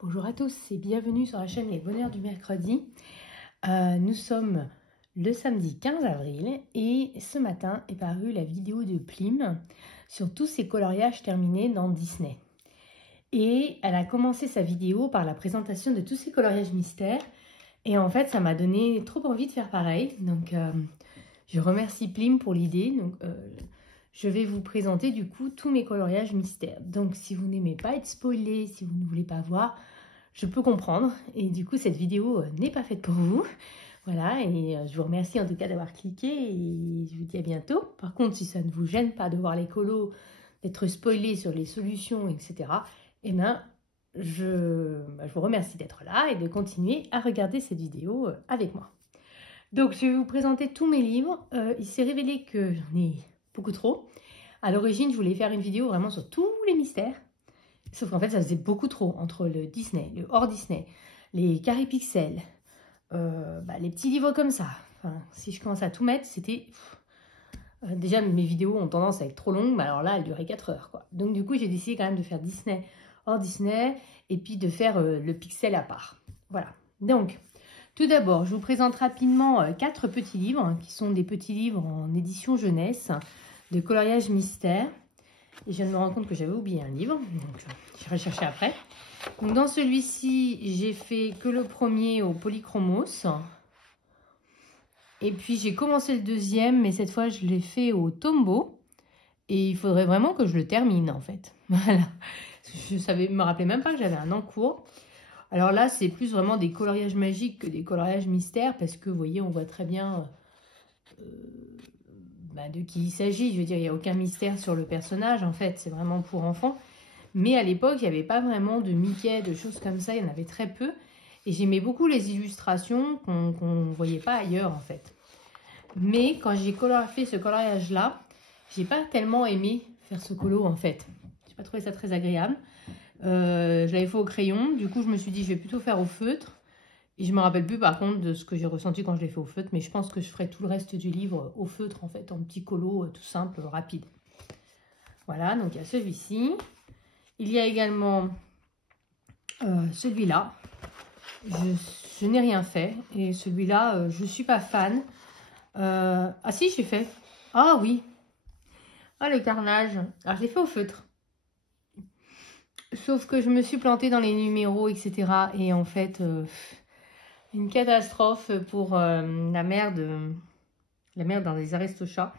Bonjour à tous et bienvenue sur la chaîne Les Bonheurs du Mercredi. Nous sommes le samedi 15 avril et ce matin est parue la vidéo de Plim sur tous ses coloriages terminés dans Disney. Et elle a commencé sa vidéo par la présentation de tous ses coloriages mystères et en fait ça m'a donné trop envie de faire pareil. Donc je remercie Plim pour l'idée. Je vais vous présenter du coup tous mes coloriages mystères. Donc si vous n'aimez pas être spoilé, si vous ne voulez pas voir, je peux comprendre. Et du coup cette vidéo n'est pas faite pour vous. Voilà, et je vous remercie en tout cas d'avoir cliqué et je vous dis à bientôt. Par contre, si ça ne vous gêne pas de voir les colos, d'être spoilé sur les solutions, etc., eh bien, je vous remercie d'être là et de continuer à regarder cette vidéo avec moi. Donc je vais vous présenter tous mes livres. Il s'est révélé que j'en ai beaucoup trop. À l'origine, je voulais faire une vidéo vraiment sur tous les mystères. Sauf qu'en fait, ça faisait beaucoup trop entre le Disney, le hors Disney, les carrés pixels, les petits livres comme ça. Enfin, si je commence à tout mettre, c'était... déjà, mes vidéos ont tendance à être trop longues, mais alors là, elles duraient 4 heures, quoi. Donc du coup, j'ai décidé quand même de faire Disney, hors Disney, et puis de faire le pixel à part. Voilà. Donc, tout d'abord, je vous présente rapidement 4 petits livres, qui sont des petits livres en édition jeunesse, de coloriage mystère. Et je viens de me rendre compte que j'avais oublié un livre, donc j'ai recherché après. Donc dans celui-ci, j'ai fait que le premier au polychromos. Et puis j'ai commencé le deuxième, mais cette fois je l'ai fait au tombeau. Et il faudrait vraiment que je le termine en fait. Voilà. Je me rappelais même pas que j'avais un en cours. Alors là, c'est plus vraiment des coloriages magiques que des coloriages mystères, parce que vous voyez, on voit très bien de qui il s'agit. Je veux dire, il n'y a aucun mystère sur le personnage, en fait, c'est vraiment pour enfants. Mais à l'époque, il n'y avait pas vraiment de Mickey, de choses comme ça, il y en avait très peu. Et j'aimais beaucoup les illustrations qu'on ne voyait pas ailleurs, en fait. Mais quand j'ai fait ce coloriage-là, j'ai pas tellement aimé faire ce colo, en fait. J'ai pas trouvé ça très agréable. Je l'avais fait au crayon, du coup je me suis dit je vais plutôt faire au feutre. Et je me rappelle plus par contre de ce que j'ai ressenti quand je l'ai fait au feutre, mais je pense que je ferai tout le reste du livre au feutre en fait, en petit colo tout simple, rapide. Voilà, donc il y a celui-ci. Il y a également celui-là. Je n'ai rien fait et celui-là je suis pas fan. Ah si, j'ai fait. Ah oui. Ah le carnage. Alors je l'ai fait au feutre. Sauf que je me suis plantée dans les numéros, etc. Et en fait, une catastrophe pour la mère dans les Aristochats.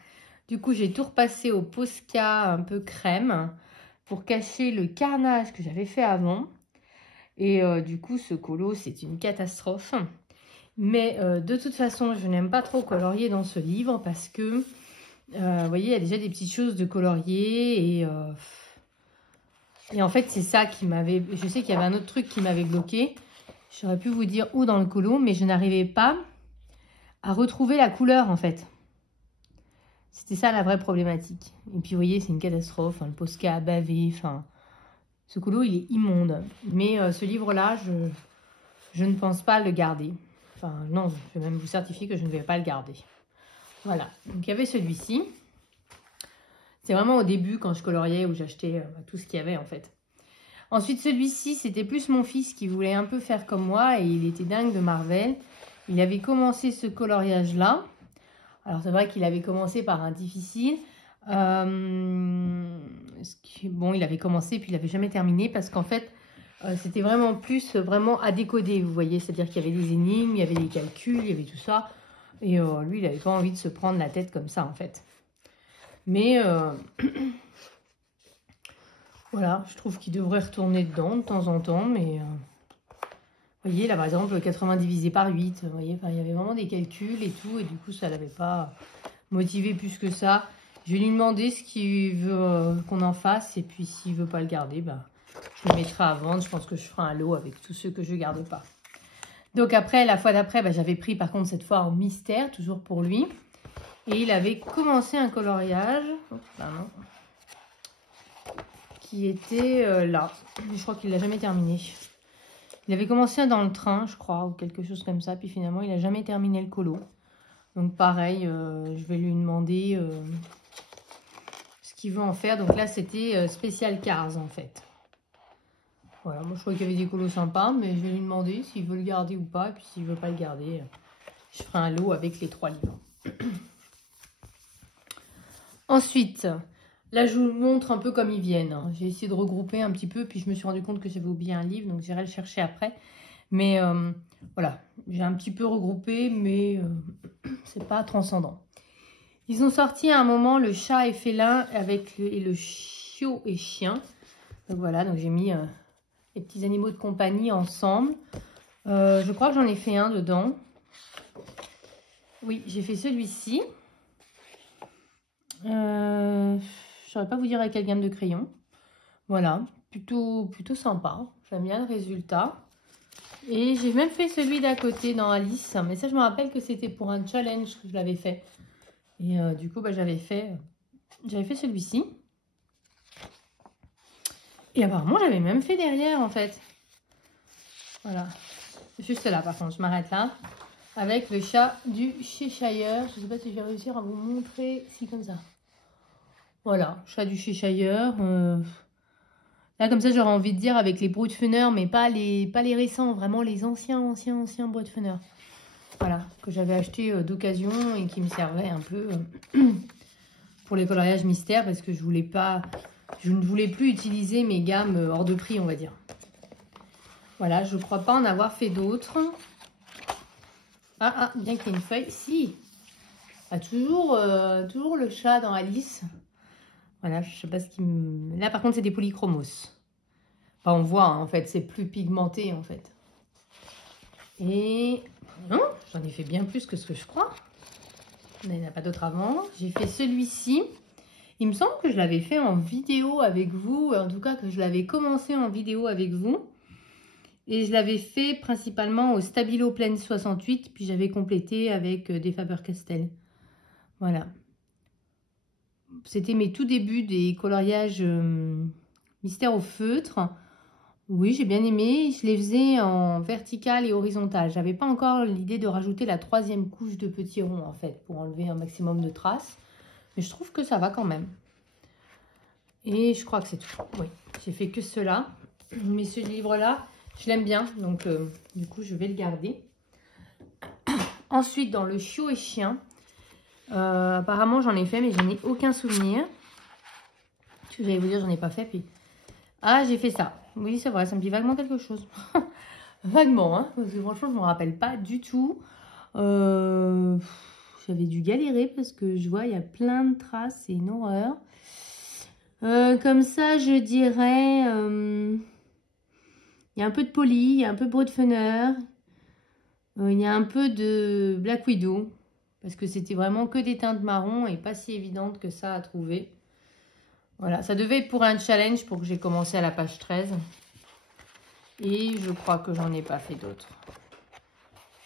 Du coup, j'ai tout repassé au Posca un peu crème pour cacher le carnage que j'avais fait avant. Et du coup, ce colo, c'est une catastrophe. Mais de toute façon, je n'aime pas trop colorier dans ce livre parce que, vous voyez, il y a déjà des petites choses de colorier et en fait, c'est ça qui m'avait... Je sais qu'il y avait un autre truc qui m'avait bloqué. J'aurais pu vous dire où dans le colo, mais je n'arrivais pas à retrouver la couleur, en fait. C'était ça la vraie problématique. Et puis, vous voyez, c'est une catastrophe. Hein, le Posca a bavé. Enfin, ce colo, il est immonde. Mais ce livre-là, je ne pense pas le garder. Enfin, non, je vais même vous certifier que je ne vais pas le garder. Voilà. Donc, il y avait celui-ci. C'est vraiment au début, quand je coloriais, où j'achetais tout ce qu'il y avait, en fait. Ensuite, celui-ci, c'était plus mon fils qui voulait un peu faire comme moi et il était dingue de Marvel. Il avait commencé ce coloriage-là. Alors, c'est vrai qu'il avait commencé par un difficile. Bon, il avait commencé puis il n'avait jamais terminé parce qu'en fait, c'était vraiment plus vraiment à décoder, vous voyez. C'est-à-dire qu'il y avait des énigmes, il y avait des calculs, il y avait tout ça. Et lui, il n'avait pas envie de se prendre la tête comme ça, en fait. Mais... voilà, je trouve qu'il devrait retourner dedans de temps en temps, mais vous voyez, là par exemple, 80 divisé par 8, vous voyez, il y avait vraiment des calculs et tout, et du coup, ça ne l'avait pas motivé plus que ça. Je vais lui demander ce qu'il veut qu'on en fasse, et puis s'il ne veut pas le garder, je le mettrai à vendre. Je pense que je ferai un lot avec tous ceux que je ne garde pas. Donc après, la fois d'après, j'avais pris par contre cette fois en mystère, toujours pour lui, et il avait commencé un coloriage. Oups, là, non. Qui était là. Je crois qu'il l'a jamais terminé. Il avait commencé dans le train, je crois, ou quelque chose comme ça. Puis finalement, il n'a jamais terminé le colo. Donc pareil, je vais lui demander ce qu'il veut en faire. Donc là, c'était spécial Cars, en fait. Voilà, moi je trouvais qu'il y avait des colos sympas, mais je vais lui demander s'il veut le garder ou pas. Et puis s'il veut pas le garder, je ferai un lot avec les 3 livres. Ensuite, là je vous montre un peu comme ils viennent. J'ai essayé de regrouper un petit peu, puis je me suis rendu compte que j'avais oublié un livre, donc j'irai le chercher après. Mais voilà, j'ai un petit peu regroupé, mais c'est pas transcendant. Ils ont sorti à un moment le chat et félin avec le chiot et chien. Donc voilà, donc j'ai mis les petits animaux de compagnie ensemble. Je crois que j'en ai fait un dedans. Oui, j'ai fait celui-ci. Je ne saurais pas vous dire avec quelle gamme de crayons. Voilà, plutôt sympa. J'aime bien le résultat. Et j'ai même fait celui d'à côté dans Alice. Mais ça, je me rappelle que c'était pour un challenge que je l'avais fait. Et du coup, bah, j'avais fait celui-ci. Et apparemment, j'avais même fait derrière, en fait. Voilà. Juste là, par contre, je m'arrête là. Avec le chat du Cheshire. Je ne sais pas si je vais réussir à vous montrer. Si, comme ça. Voilà, chat du Cheshire. Là, comme ça, j'aurais envie de dire avec les Broodfunner, mais pas les récents. Vraiment les anciens Broodfunner. Voilà, que j'avais acheté d'occasion et qui me servaient un peu pour les coloriages mystères. Parce que je ne voulais plus utiliser mes gammes hors de prix, on va dire. Voilà, je ne crois pas en avoir fait d'autres. Ah, bien qu'il y ait une feuille. Si, toujours le chat dans Alice. Voilà, je sais pas ce qui me... Là, par contre, c'est des polychromos. Enfin, on voit, hein, en fait, c'est plus pigmenté, en fait. Et... Non, j'en ai fait bien plus que ce que je crois. Mais il n'y en a pas d'autres avant. J'ai fait celui-ci. Il me semble que je l'avais fait en vidéo avec vous. En tout cas, que je l'avais commencé en vidéo avec vous. Et je l'avais fait principalement au Stabilo Plaine 68. Puis j'avais complété avec des Faber-Castell. Voilà. C'était mes tout débuts des coloriages mystère au feutre. Oui, j'ai bien aimé. Je les faisais en vertical et horizontal. J'avais pas encore l'idée de rajouter la 3e couche de petits ronds, en fait, pour enlever un maximum de traces. Mais je trouve que ça va quand même. Et je crois que c'est tout. Oui, j'ai fait que cela. Mais ce livre-là, je l'aime bien. Donc, du coup, je vais le garder. Ensuite, dans le chiot et chien, apparemment, j'en ai fait, mais je n'ai aucun souvenir. Ce que j'allais vous dire, j'en ai pas fait. Puis... Ah, j'ai fait ça. Oui, c'est vrai, ça me dit vaguement quelque chose. Vaguement, hein, parce que franchement, je ne me rappelle pas du tout. J'avais dû galérer parce que je vois, il y a plein de traces, c'est une horreur. Comme ça, je dirais... il y a un peu de Poly, il y a un peu de Broodfunner. Il y a un peu de Black Widow. Parce que c'était vraiment que des teintes marron et pas si évidentes que ça à trouver. Voilà, ça devait être pour un challenge pour que j'ai commencé à la page 13. Et je crois que j'en ai pas fait d'autres.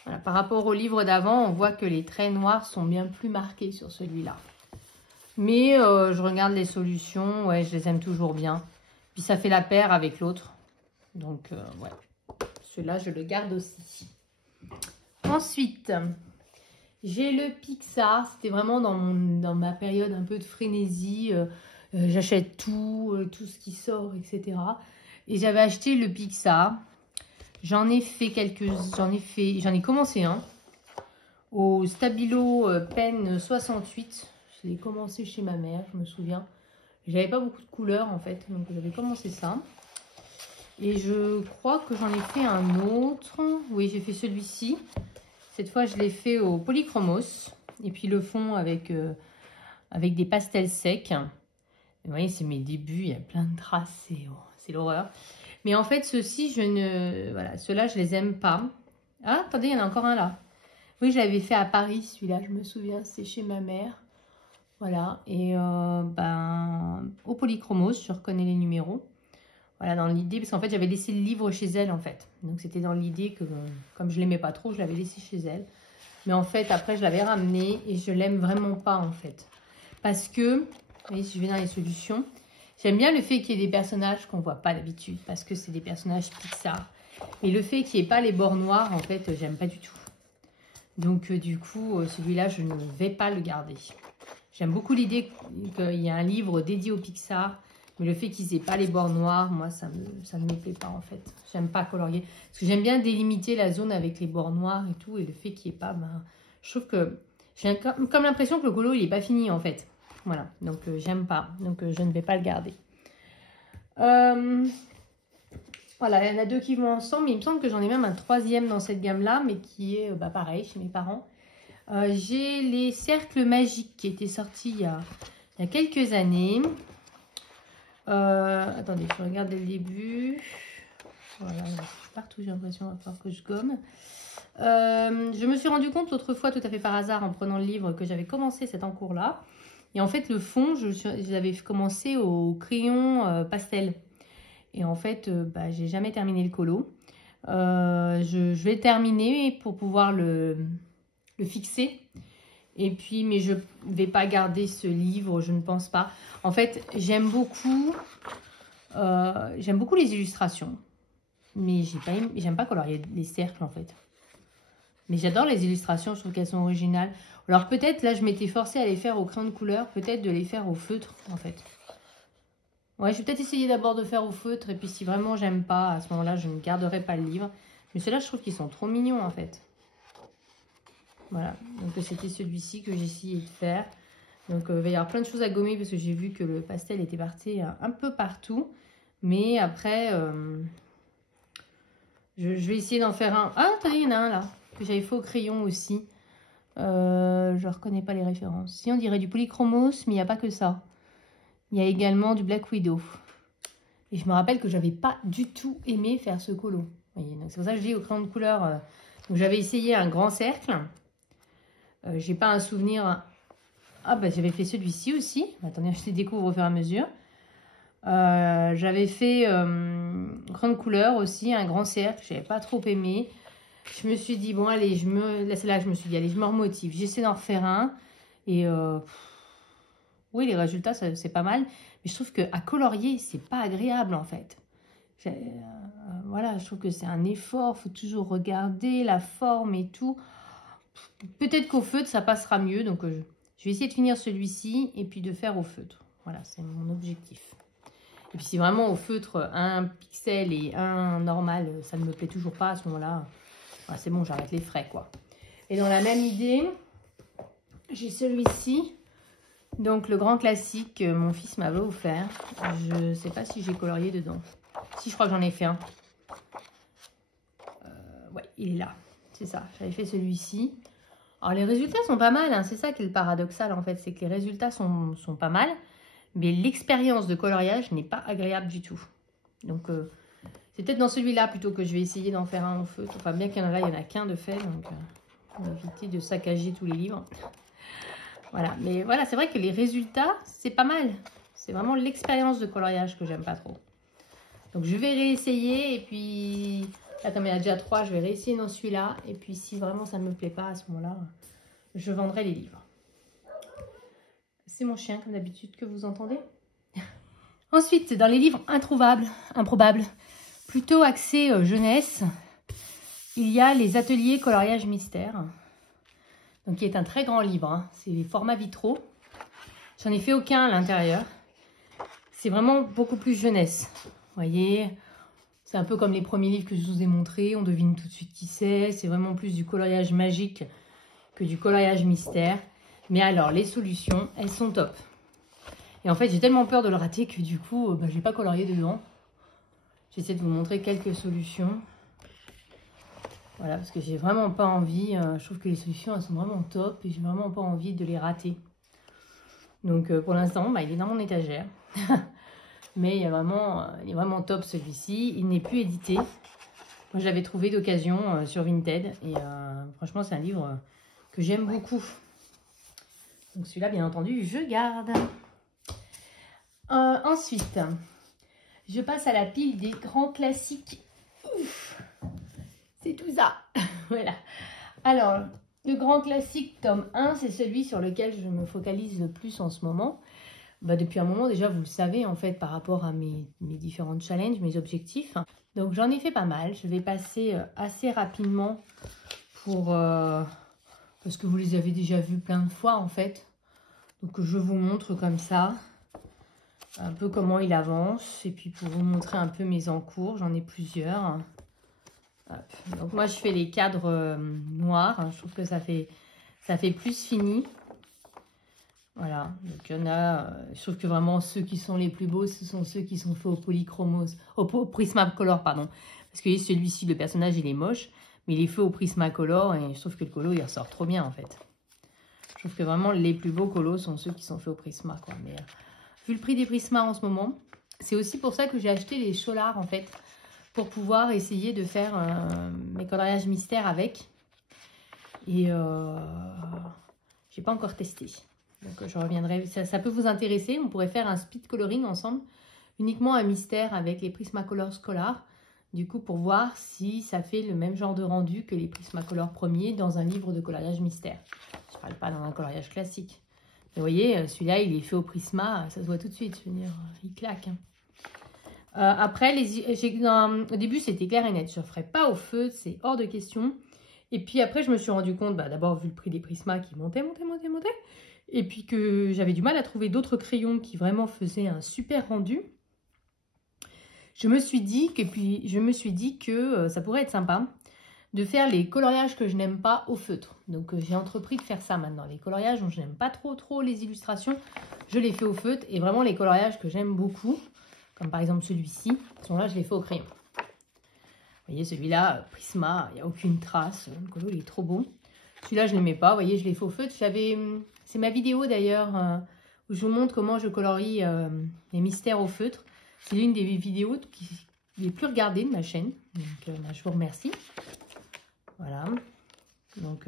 Voilà, par rapport au livre d'avant, on voit que les traits noirs sont bien plus marqués sur celui-là. Mais je regarde les solutions, ouais, je les aime toujours bien. Puis ça fait la paire avec l'autre. Donc, ouais, celui-là, je le garde aussi. Ensuite, j'ai le Pixar. C'était vraiment dans ma période un peu de frénésie. J'achète tout ce qui sort, etc. Et j'avais acheté le Pixar. J'en ai commencé un au Stabilo Pen 68. Je l'ai commencé chez ma mère, je me souviens. J'avais pas beaucoup de couleurs en fait, donc j'avais commencé ça. Et je crois que j'en ai fait un autre. Oui, j'ai fait celui-ci. Cette fois, je l'ai fait au Polychromos. Et puis le fond avec des pastels secs. Vous voyez, c'est mes débuts, il y a plein de traces, c'est l'horreur. Mais en fait, ceux-ci, voilà, ceux-là, je les aime pas. Ah, attendez, il y en a encore un là. Oui, je l'avais fait à Paris, celui-là, je me souviens, c'est chez ma mère. Voilà, et au Polychromos, je reconnais les numéros. Voilà, dans l'idée, parce qu'en fait, j'avais laissé le livre chez elle, en fait. Donc, c'était dans l'idée que, comme je l'aimais pas trop, je l'avais laissé chez elle. Mais en fait, après, je l'avais ramené et je l'aime vraiment pas, en fait. Parce que, vous voyez, si je vais dans les solutions, j'aime bien le fait qu'il y ait des personnages qu'on voit pas d'habitude, parce que c'est des personnages Pixar. Et le fait qu'il n'y ait pas les bords noirs, en fait, j'aime pas du tout. Donc, du coup, celui-là, je ne vais pas le garder. J'aime beaucoup l'idée qu'il y a un livre dédié au Pixar, Mais le fait qu'ils aient pas les bords noirs, moi, ça ne me plaît pas, en fait. J'aime pas colorier. Parce que j'aime bien délimiter la zone avec les bords noirs et tout. Et le fait qu'il n'y ait pas, ben, je trouve que j'ai comme l'impression que le colo, il n'est pas fini, en fait. Voilà, donc j'aime pas. Donc je ne vais pas le garder. Voilà, il y en a 2 qui vont ensemble. Mais il me semble que j'en ai même un 3e dans cette gamme-là. Mais qui est pareil, chez mes parents. J'ai les cercles magiques qui étaient sortis il y a quelques années. Attendez, je regarde dès le début. Voilà, partout j'ai l'impression, il va falloir que je gomme. Je me suis rendu compte l'autre fois, tout à fait par hasard, en prenant le livre, que j'avais commencé cet encours-là. Et en fait, le fond, je l'avais commencé au crayon pastel. Et en fait, j'ai jamais terminé le colo. Je vais terminer pour pouvoir le fixer. Et puis, mais je ne vais pas garder ce livre, je ne pense pas. En fait, j'aime beaucoup les illustrations. Mais j'aime pas colorier les cercles, en fait. Mais j'adore les illustrations, je trouve qu'elles sont originales. Alors peut-être, là, je m'étais forcée à les faire au crayon de couleur. Peut-être de les faire au feutre, en fait. Ouais, je vais peut-être essayer d'abord de faire au feutre. Et puis si vraiment j'aime pas, à ce moment-là, je ne garderai pas le livre. Mais ceux-là, je trouve qu'ils sont trop mignons, en fait. Voilà, donc c'était celui-ci que j'ai essayé de faire. Donc il va y avoir plein de choses à gommer parce que j'ai vu que le pastel était parti un peu partout. Mais après, je vais essayer d'en faire un. Ah, attendez, il y en a un là, que j'avais fait au crayon aussi. Je ne reconnais pas les références. Si, on dirait du polychromos, mais il n'y a pas que ça. Il y a également du Black Widow. Et je me rappelle que j'avais pas du tout aimé faire ce colo. C'est pour ça que je dis au crayon de couleur. Donc j'avais essayé un grand cercle. J'ai pas un souvenir. Ah bah j'avais fait celui-ci aussi. Attendez, je les découvre au fur et à mesure. J'avais fait grande couleur aussi, un grand cercle. J'avais pas trop aimé. Je me suis dit bon allez, là c'est là que je me suis dit allez, je me remotive. J'essaie d'en refaire un et oui les résultats c'est pas mal. Mais je trouve que à colorier c'est pas agréable en fait. Voilà, je trouve que c'est un effort. Faut toujours regarder la forme et tout. Peut-être qu'au feutre, ça passera mieux. Donc, je vais essayer de finir celui-ci et puis de faire au feutre. Voilà, c'est mon objectif. Et puis, si vraiment au feutre, un pixel et un normal, ça ne me plaît toujours pas à ce moment-là, voilà, c'est bon, j'arrête les frais, quoi. Et dans la même idée, j'ai celui-ci. Donc, le grand classique que mon fils m'avait offert. Je ne sais pas si j'ai colorié dedans. Si, je crois que j'en ai fait un. Ouais, il est là. C'est ça, j'avais fait celui-ci. Alors, les résultats sont pas mal, hein. C'est ça qui est le paradoxal, en fait. C'est que les résultats sont pas mal, mais l'expérience de coloriage n'est pas agréable du tout. Donc, c'est peut-être dans celui-là plutôt que je vais essayer d'en faire un au feutre. Enfin, bien qu'il y en a là, il n'y en a qu'un de fait. Donc, on va éviter de saccager tous les livres. Voilà, mais voilà, c'est vrai que les résultats, c'est pas mal. C'est vraiment l'expérience de coloriage que j'aime pas trop. Donc, je vais réessayer et puis... Là, comme il y en a déjà 3, je vais réessayer dans celui-là. Et puis, si vraiment ça ne me plaît pas, à ce moment-là, je vendrai les livres. C'est mon chien, comme d'habitude, que vous entendez. Ensuite, dans les livres introuvables, improbables, plutôt axés jeunesse, il y a les ateliers coloriage mystère. Donc, qui est un très grand livre. Hein. C'est les formats vitraux. J'en ai fait aucun à l'intérieur. C'est vraiment beaucoup plus jeunesse. Vous voyez, c'est un peu comme les premiers livres que je vous ai montrés. On devine tout de suite qui c'est. C'est vraiment plus du coloriage magique que du coloriage mystère. Mais alors, les solutions, elles sont top. Et en fait, j'ai tellement peur de le rater que du coup, je n'ai pas colorié dedans. J'essaie de vous montrer quelques solutions. Voilà, parce que j'ai vraiment pas envie. Je trouve que les solutions, elles sont vraiment top. Et j'ai vraiment pas envie de les rater. Donc, pour l'instant, il est dans mon étagère. Mais il est vraiment top celui-ci. Il n'est plus édité. Moi, je l'avais trouvé d'occasion sur Vinted. Et franchement, c'est un livre que j'aime beaucoup. Donc celui-là, bien entendu, je garde. Ensuite, je passe à la pile des grands classiques. Ouf, c'est tout ça. Voilà. Alors, le grand classique tome 1, c'est celui sur lequel je me focalise le plus en ce moment. Depuis un moment déjà, vous le savez, en fait, par rapport à mes différents challenges, mes objectifs. Donc, j'en ai fait pas mal. Je vais passer assez rapidement parce que vous les avez déjà vus plein de fois, en fait. Donc, je vous montre comme ça. un peu comment il avance. Et puis pour vous montrer un peu mes encours, j'en ai plusieurs. Hop. Donc moi je fais les cadres noirs, je trouve que ça fait plus fini. Voilà, donc il y en a, je trouve que vraiment ceux qui sont les plus beaux, ce sont ceux qui sont faits au polychromose, au Prismacolor, pardon. Parce que celui-ci, le personnage, il est moche, mais il est fait au Prismacolor et je trouve que le colo, il ressort trop bien en fait. Je trouve que vraiment les plus beaux colos sont ceux qui sont faits au Prisma, quoi. Mais vu le prix des Prismas en ce moment, c'est aussi pour ça que j'ai acheté les Cholards en fait, pour pouvoir essayer de faire mes coloriages mystères avec. Et j'ai pas encore testé. Donc je reviendrai, ça peut vous intéresser, on pourrait faire un speed coloring ensemble, uniquement un mystère avec les Prismacolor Scholar, du coup pour voir si ça fait le même genre de rendu que les Prismacolor premiers dans un livre de coloriage mystère. Je parle pas dans un coloriage classique. Mais vous voyez, celui-là il est fait au Prisma, ça se voit tout de suite, je veux dire, il claque. Après, au début c'était clair et net, je ne ferai pas au feu, c'est hors de question. Et puis après je me suis rendu compte, d'abord vu le prix des Prismas qui montait, et puis que j'avais du mal à trouver d'autres crayons qui vraiment faisaient un super rendu. Je me suis dit que ça pourrait être sympa de faire les coloriages que je n'aime pas au feutre. Donc j'ai entrepris de faire ça maintenant. Les coloriages dont je n'aime pas trop les illustrations, je les fais au feutre. Et vraiment les coloriages que j'aime beaucoup, comme par exemple celui-ci, là je les fais au crayon. Vous voyez celui-là, Prisma, il n'y a aucune trace. Le colo il est trop beau. Celui-là je ne l'aimais pas, vous voyez je l'ai fait au feutre. C'est ma vidéo d'ailleurs où je vous montre comment je colorie les mystères au feutre. C'est l'une des vidéos qui est les plus regardées de ma chaîne. Donc je vous remercie. Voilà. Donc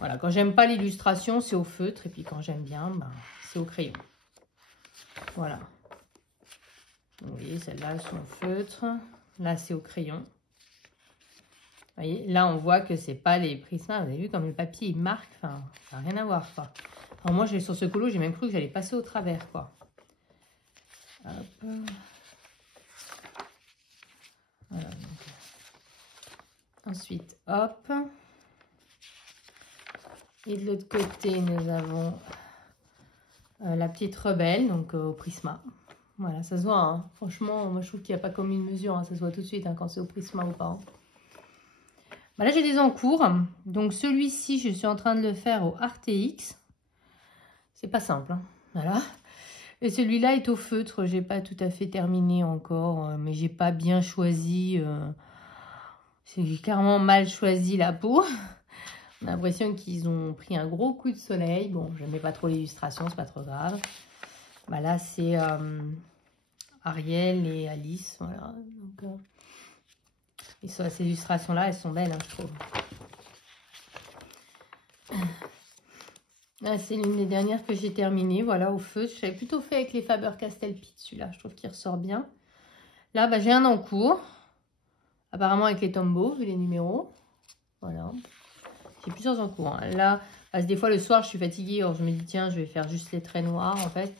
voilà, quand j'aime pas l'illustration, c'est au feutre. Et puis quand j'aime bien, c'est au crayon. Voilà. Vous voyez, celles-là, elles sont au feutre. Là, c'est au crayon. Vous voyez, là, on voit que c'est pas les prismas. Vous avez vu comme le papier, il marque. Enfin, ça n'a rien à voir, quoi. Alors, moi, sur ce colo, j'ai même cru que j'allais passer au travers, quoi. Hop. Voilà. Donc. Ensuite, hop. Et de l'autre côté, nous avons la petite rebelle, donc au Prisma. Voilà, ça se voit. Hein. Franchement, moi, je trouve qu'il n'y a pas comme une mesure. Hein. Ça se voit tout de suite hein, quand c'est au Prisma ou pas. Hein. Là, j'ai des encours. Donc, celui-ci, je suis en train de le faire au RTX. C'est pas simple. Hein. Voilà. Et celui-là est au feutre. J'ai pas tout à fait terminé encore. Mais j'ai pas bien choisi. J'ai carrément mal choisi la peau. On a l'impression qu'ils ont pris un gros coup de soleil. Bon, je n'aimais pas trop l'illustration. C'est pas trop grave. Là, c'est Ariel et Alice. Voilà. Donc, et sur ces illustrations-là, elles sont belles, hein, je trouve. Là, c'est l'une des dernières que j'ai terminées. Voilà, au feu. Je l'avais plutôt fait avec les Faber-Castell Pit, celui-là. Je trouve qu'il ressort bien. Là, j'ai un en cours. Apparemment avec les tombeaux, vu les numéros. Voilà. J'ai plusieurs en cours. Hein. Là, des fois, le soir, je suis fatiguée. Alors, je me dis, tiens, je vais faire juste les traits noirs, en fait.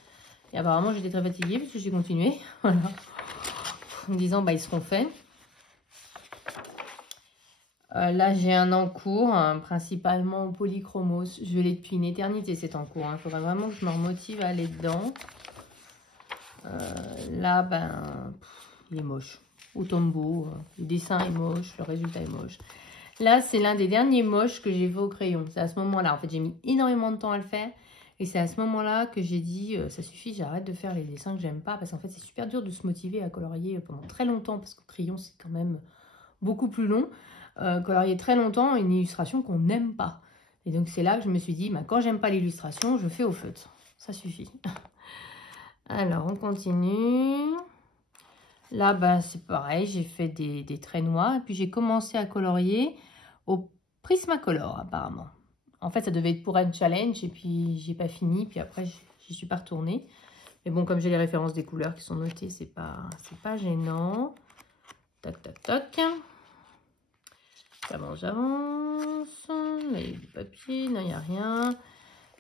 Et apparemment, j'étais très fatiguée parce que j'ai continué. Voilà. En me disant, ils seront faits. Là, j'ai un en cours, hein, principalement au polychromos. Je l'ai depuis une éternité, cet en cours. Il faudrait vraiment que je me remotive à aller dedans. Là, il est moche. Au tombeau, le dessin est moche, le résultat est moche. Là, c'est l'un des derniers moches que j'ai fait au crayon. C'est à ce moment-là. En fait, j'ai mis énormément de temps à le faire. Et c'est à ce moment-là que j'ai dit, ça suffit, j'arrête de faire les dessins que j'aime pas. Parce qu'en fait, c'est super dur de se motiver à colorier pendant très longtemps. Parce qu'au crayon, c'est quand même beaucoup plus long. Colorier très longtemps une illustration qu'on n'aime pas. Et donc, c'est là que je me suis dit, quand j'aime pas l'illustration, je fais au feutre. Ça suffit. Alors, on continue. Là, c'est pareil, j'ai fait des traits noirs. Et puis, j'ai commencé à colorier au Prismacolor, apparemment. En fait, ça devait être pour un challenge. Et puis, j'ai pas fini. Puis après, j'y suis pas retournée. Mais bon, comme j'ai les références des couleurs qui sont notées, c'est pas gênant. Tac, tac, tac. J'avance. Là, il y a du papier. Non, il n'y a rien.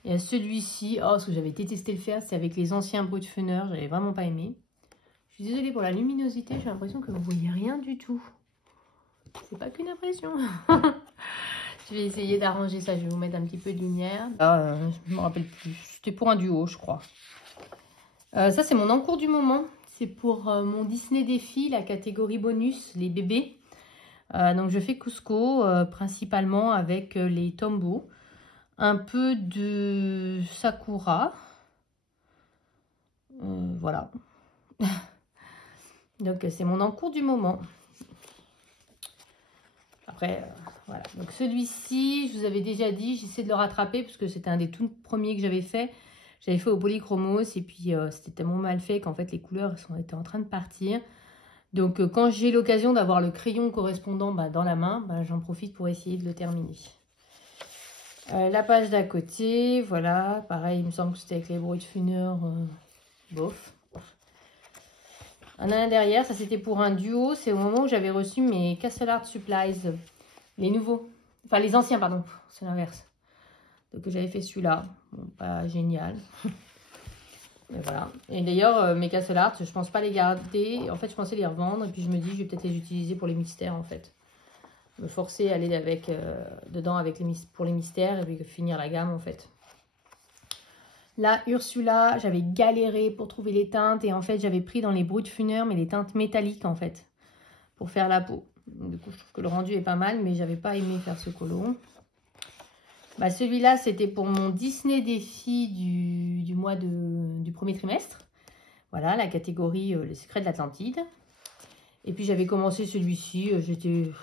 Il y a celui-ci. Oh, ce que j'avais détesté le faire, c'est avec les anciens Brutfunner. J'avais vraiment pas aimé. Je suis désolée pour la luminosité. J'ai l'impression que vous voyez rien du tout. C'est pas qu'une impression. Je vais essayer d'arranger ça. Je vais vous mettre un petit peu de lumière. Je me rappelle plus. C'était pour un duo, je crois. Ça, c'est mon encours du moment. C'est pour mon Disney Défi, la catégorie bonus, les bébés. Donc, je fais Cusco, principalement avec les Tombow. Un peu de Sakura. Voilà. Donc, c'est mon encours du moment. Après, voilà. Donc, celui-ci, je vous avais déjà dit, j'essaie de le rattraper parce que c'était un des tout premiers que j'avais fait. J'avais fait au polychromos et puis c'était tellement mal fait qu'en fait, les couleurs étaient en train de partir. Donc, quand j'ai l'occasion d'avoir le crayon correspondant dans la main, j'en profite pour essayer de le terminer. La page d'à côté, voilà. Pareil, il me semble que c'était avec les bruits de funeur. Bof. On a un derrière, ça c'était pour un duo. C'est au moment où j'avais reçu mes Castle Art Supplies. Les nouveaux. Enfin, les anciens, pardon. C'est l'inverse. Donc, j'avais fait celui-là. Bon, pas génial. Mais voilà. Et d'ailleurs, mes Castle Art, je pense pas les garder. En fait, je pensais les revendre. Et puis, je me dis, je vais peut-être les utiliser pour les mystères, en fait. Me forcer à aller avec, dedans avec pour les mystères. Et puis, finir la gamme, en fait. Là, Ursula, j'avais galéré pour trouver les teintes. Et en fait, j'avais pris dans les bruits de funeur, mais les teintes métalliques, en fait. Pour faire la peau. Du coup, je trouve que le rendu est pas mal. Mais j'avais pas aimé faire ce colo. Celui-là, c'était pour mon Disney Défi du mois du premier trimestre. Voilà, la catégorie Les Secrets de l'Atlantide. Et puis, j'avais commencé celui-ci.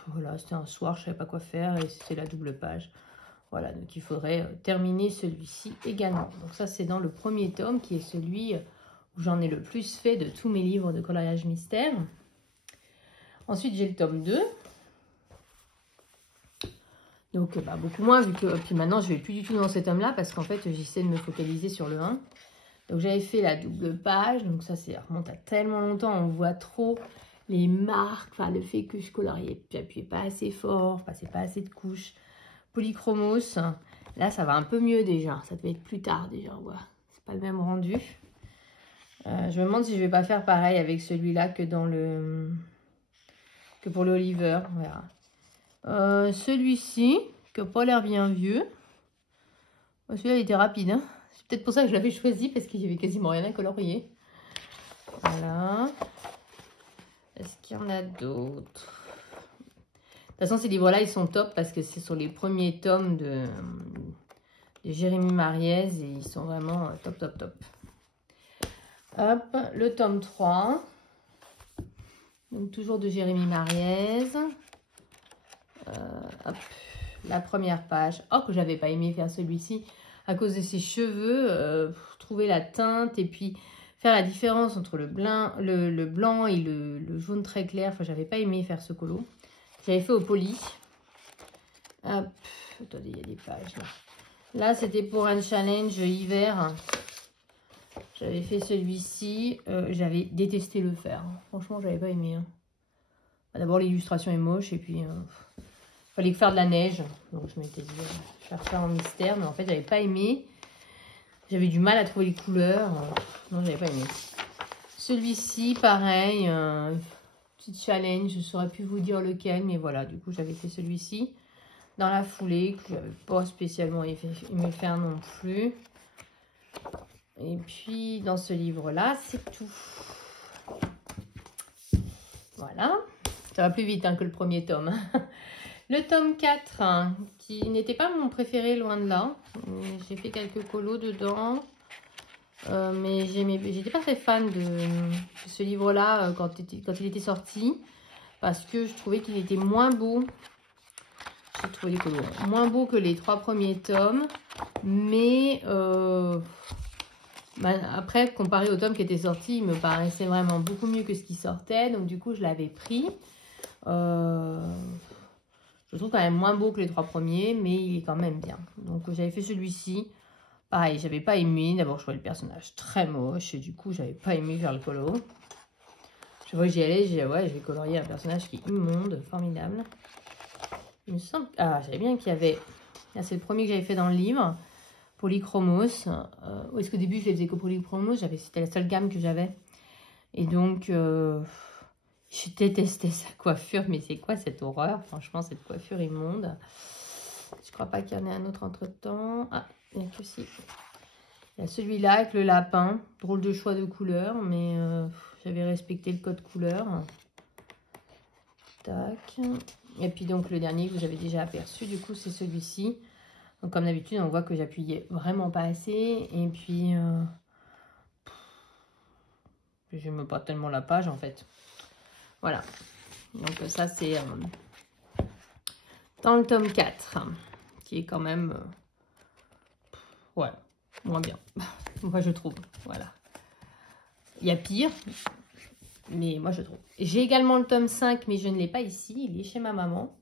Voilà, c'était un soir, je ne savais pas quoi faire. Et c'est la double page. Voilà, donc il faudrait terminer celui-ci également. Donc ça, c'est dans le premier tome, qui est celui où j'en ai le plus fait de tous mes livres de coloriage mystère. Ensuite, j'ai le tome 2. Donc, beaucoup moins, vu que puis maintenant, je ne vais plus du tout dans cet tome-là, parce qu'en fait, j'essaie de me focaliser sur le 1. Donc, j'avais fait la double page. Donc, ça remonte à tellement longtemps. On voit trop les marques, enfin, le fait que je coloriais, j'appuyais pas assez fort, passais pas assez de couches. Polychromos, là, ça va un peu mieux déjà. Ça devait être plus tard déjà. Voilà. C'est pas le même rendu. Je me demande si je vais pas faire pareil avec celui-là que pour le Oliver. On verra. Celui-ci, qui n'a pas l'air bien vieux. Celui-là, il était rapide. Hein, c'est peut-être pour ça que je l'avais choisi, parce qu'il n'y avait quasiment rien à colorier. Voilà. Est-ce qu'il y en a d'autres? De toute façon, ces livres-là, ils sont top, parce que c'est sur les premiers tomes de Jérémy Mariez. Et ils sont vraiment top, top, top. Hop, le tome 3. Donc, toujours de Jérémy Mariez. Hop, la première page. Oh, que j'avais pas aimé faire celui-ci à cause de ses cheveux. Trouver la teinte et puis faire la différence entre le blanc et le jaune très clair. Enfin, j'avais pas aimé faire ce colo. J'avais fait au poly. Hop, attendez, il y a des pages là. Là, c'était pour un challenge hiver. J'avais fait celui-ci. J'avais détesté le faire. Franchement, j'avais pas aimé. Hein. D'abord, l'illustration est moche et puis... fallait faire de la neige, donc je m'étais dit faire ça en mystère, mais en fait j'avais pas aimé. J'avais du mal à trouver les couleurs, non j'avais pas aimé. Celui-ci pareil, petit challenge, je saurais plus vous dire lequel, mais voilà, du coup j'avais fait celui-ci dans la foulée, que j'avais pas spécialement aimé faire non plus. Et puis dans ce livre-là, c'est tout. Voilà, ça va plus vite hein, que le premier tome. Le tome 4, hein, qui n'était pas mon préféré, loin de là. J'ai fait quelques colos dedans. Mais j'étais pas très fan de ce livre-là quand il était sorti. Parce que je trouvais qu'il était moins beau. J'ai trouvé les colos moins beaux que les 3 premiers tomes. Mais après, comparé au tome qui était sorti, il me paraissait vraiment beaucoup mieux que ce qui sortait. Donc du coup, je l'avais pris. Je le trouve quand même moins beau que les 3 premiers, mais il est quand même bien. Donc j'avais fait celui-ci. Pareil, j'avais pas aimé. D'abord, je trouvais le personnage très moche. Et du coup, j'avais pas aimé faire le colo. Je vois que j'y allais, ouais, je vais colorier un personnage qui est immonde, formidable. Il me semble... Ah, j'avais bien qu'il y avait... Là, c'est le premier que j'avais fait dans le livre. Polychromos. Est-ce qu'au début, je les faisais que Polychromos? C'était la seule gamme que j'avais. Et donc... Je détestais sa coiffure, mais c'est quoi cette horreur? Franchement, cette coiffure immonde. Je crois pas qu'il y en ait un autre entre-temps. Ah, il n'y a que si. Il y a celui-là avec le lapin. Drôle de choix de couleur, mais j'avais respecté le code couleur. Tac. Et puis donc le dernier que vous avez déjà aperçu, du coup, c'est celui-ci. Donc comme d'habitude, on voit que j'appuyais vraiment pas assez. Et puis, j'aime pas tellement la page, en fait. Voilà. Donc ça, c'est dans le tome 4, qui est quand même... ouais, moins bien. Moi, je trouve. Voilà. Il y a pire, mais moi, je trouve. J'ai également le tome 5, mais je ne l'ai pas ici. Il est chez ma maman.